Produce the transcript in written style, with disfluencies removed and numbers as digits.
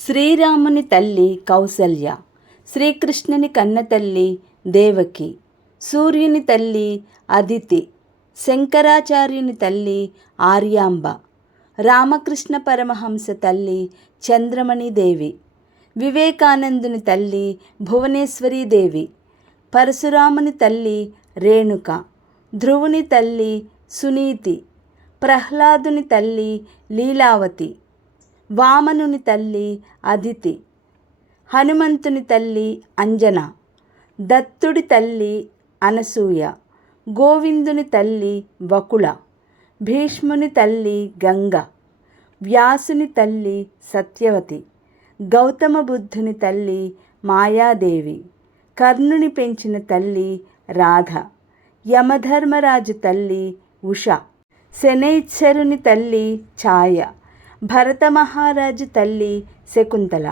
శ్రీరాముని తల్లి కౌసల్య, శ్రీకృష్ణుని కన్నతల్లి దేవకి, సూర్యుని తల్లి అదితి, శంకరాచార్యుని తల్లి ఆర్యాంబ, రామకృష్ణ పరమహంస తల్లి చంద్రమణిదేవి, వివేకానందుని తల్లి భువనేశ్వరీదేవి, పరశురాముని తల్లి రేణుక, ధ్రువుని తల్లి సునీతి, ప్రహ్లాదుని తల్లి లీలావతి, వామనుని తల్లి అదితి, హనుమంతుని తల్లి అంజన, దత్తుడి తల్లి అనసూయ, గోవిందుని తల్లి వకుళ, భీష్ముని తల్లి గంగ, వ్యాసుని తల్లి సత్యవతి, గౌతమ బుద్ధుని తల్లి మాయాదేవి, కర్ణుని పెంచిన తల్లి రాధ, యమధర్మరాజు తల్లి ఉష, శనైశ్చరుని తల్లి ఛాయ, భరత మహారాజు తల్లి శకుంతల.